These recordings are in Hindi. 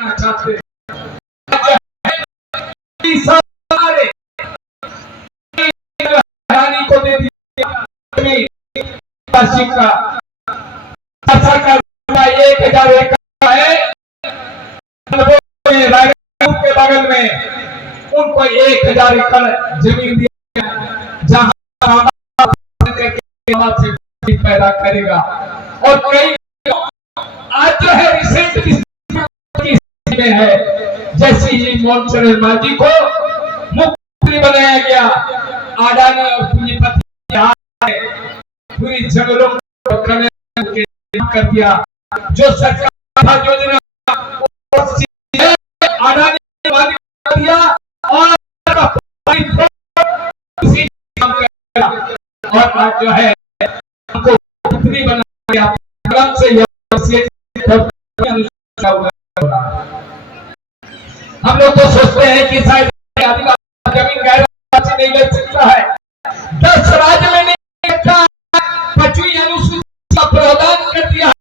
बनाना चाहते हैं। को दे दिया 1001 है के बगल में उनको 1000 एकड़ जमीन दिया जहां से पैदा करेगा। और कई आज जो है रिसेंट में है जैसे ही मोहन मांझी को मुख्यमंत्री बनाया गया, अडानी और पूंजीपति पूरी जंगलों को कर दिया। जो सरकार योजना अडानी ने दिया और आज जो है हमको मंत्री बना दिया से हम लोग तो सोचते हैं कि शायद जमीन गैर नहीं ले सकता है। 10 राज्य में नहीं 5वीं अनुसूची का प्रावधान कर दिया है।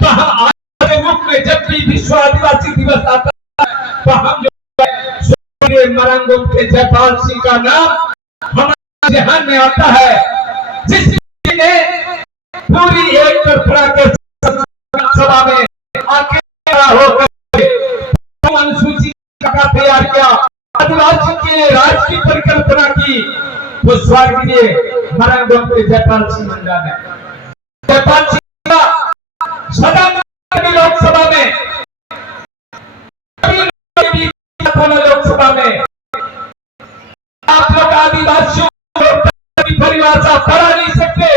तो हम आज के रूप में जब भी विश्व आदिवासी दिवस आता है तो हम जो मरंगुम के जयपाल सिंह का नाम हमारे ध्यान में आता है, जिसने पूरी एक तरफा के सभा में अकेला होकर अनुसूची का तैयार किया, आदिवासी के राज्य की परिकल्पना की। वो स्वर्गीय मरंगुम के जयपाल सिंह मंडा ने जयपाल सिंह सदन लोकसभा में लोकसभा में आप लोग आदिवासियों की परिभाषा पढ़ा नहीं सकते,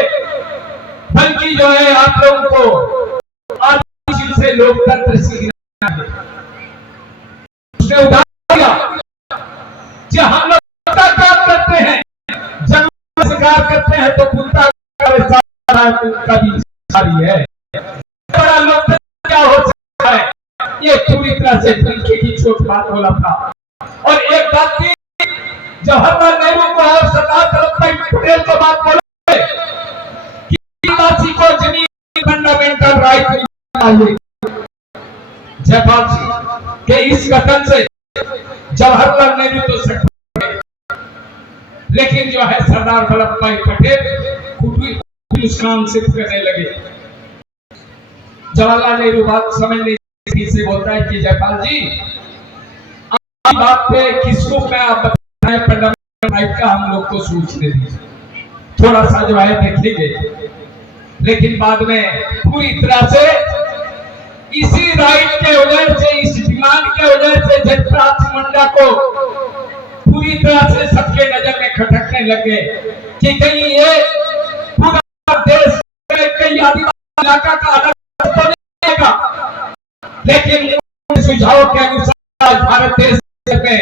बल्कि जो है आप लोगों को आदिवासी से लोकतंत्र सीखना है। उसने उदाहरण दिया कि हम लोग काम करते हैं, जंगल शिकार करते हैं तो कुत्ता का भी सारी है। बड़ा लोकतंत्र क्या हो सकता है, ये पूरी तरह से तरीके की छोट बात बोला था। और एक बात थी जवाहरलाल नेहरू को और सरदार वल्लभभाई पटेल को बात बोले कि आदिवासी को जमीन फंडामेंटल राइट चाहिए। जयपाल सिंह के इस कथन से जवाहरलाल नेहरू तो सकते, लेकिन जो है सरदार वल्लभभाई पटेल मुस्कान से करने लगे। जवाहरलाल नेहरू बात समझ नहीं से बोलता है कि जयपाल जी बात पे किसको मैं आप बताएं, फंडामेंटल राइट का हम लोग को सोचने दीजिए, थोड़ा सा जो है देखेंगे। लेकिन बाद में पूरी तरह से इसी राइट के वजह से, इस डिमांड के वजह से जयप्रकाश सिंह मंडा को पूरी तरह से सबके नजर में खटकने लगे कि कहीं ये पूरा देश कई आदिवासी इलाका का अलग तो नहीं रहेगा। लेकिन सुझाव के अनुसार भारत देश में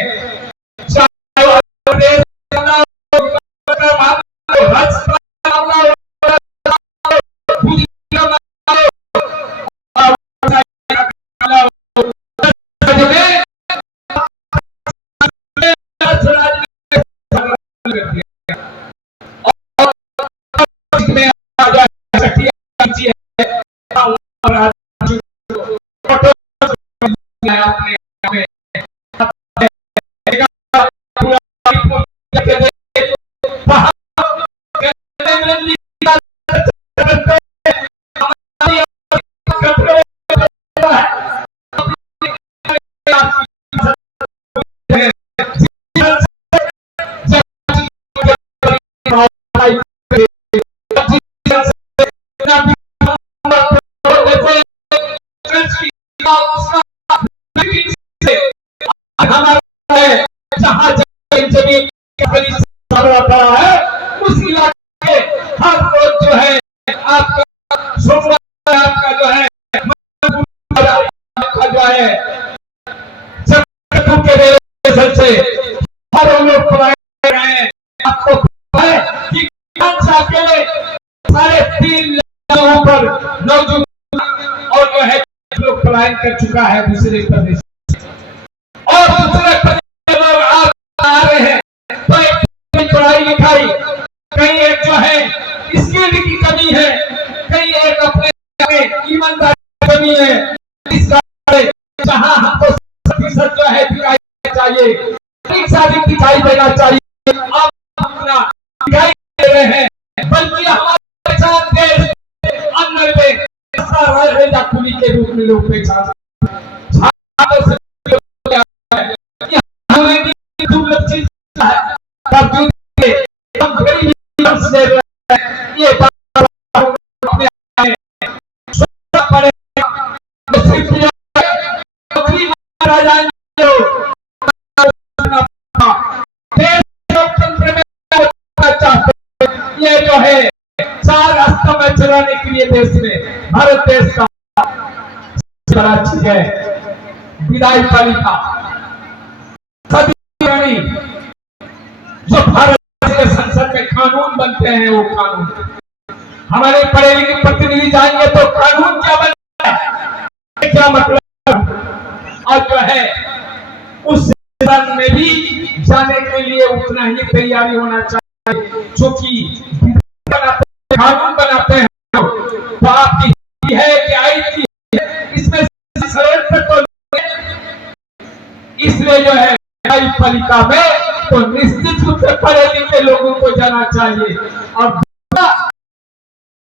उस इलाके हर रोज जो है आपका सोमवार आपका जो है जो है से हर लोग पढ़ाए रहे हैं। आपको पता है कि अकेले 3.5 लाख पर नौजवान और जो है लोग पलायन कर चुका है दूसरे प्रदेश, और दूसरे प्रदेश लोग आ रहे हैं। तो एक पढ़ाई लिखाई, कहीं एक जो है स्किल की कमी है, कहीं एक अपने ईमानदारी की कमी है। इस जहां यहाँ हमको प्रतिशत जो है दिखाई देना चाहिए, अधिक से अधिक दिखाई देना चाहिए। अब अपना दिखाई दे रहे हैं, बल्कि हमारे पहचान देश अंदर में रहेगा कुली के रूप में लोग पहचान ये ये जो है 4 रास्ता में चलाने के लिए देश में भारत देश का बड़ा चीज है विधायी पालिका सभी जो भारत के संसद में कानून बनते हैं, वो कानून हमारे पढ़े लिखे प्रतिनिधि जाएंगे तो कानून क्या बनता है, क्या मतलब, और जो है उस सदन में भी जाने के लिए उतना ही तैयारी होना चाहिए, क्योंकि कानून बनाते हैं तो आपकी है कि आई थी इसमें तो इसलिए जो है पालिका में तो निश्चित रूप से पढ़े लिखे लोगों को जाना चाहिए। और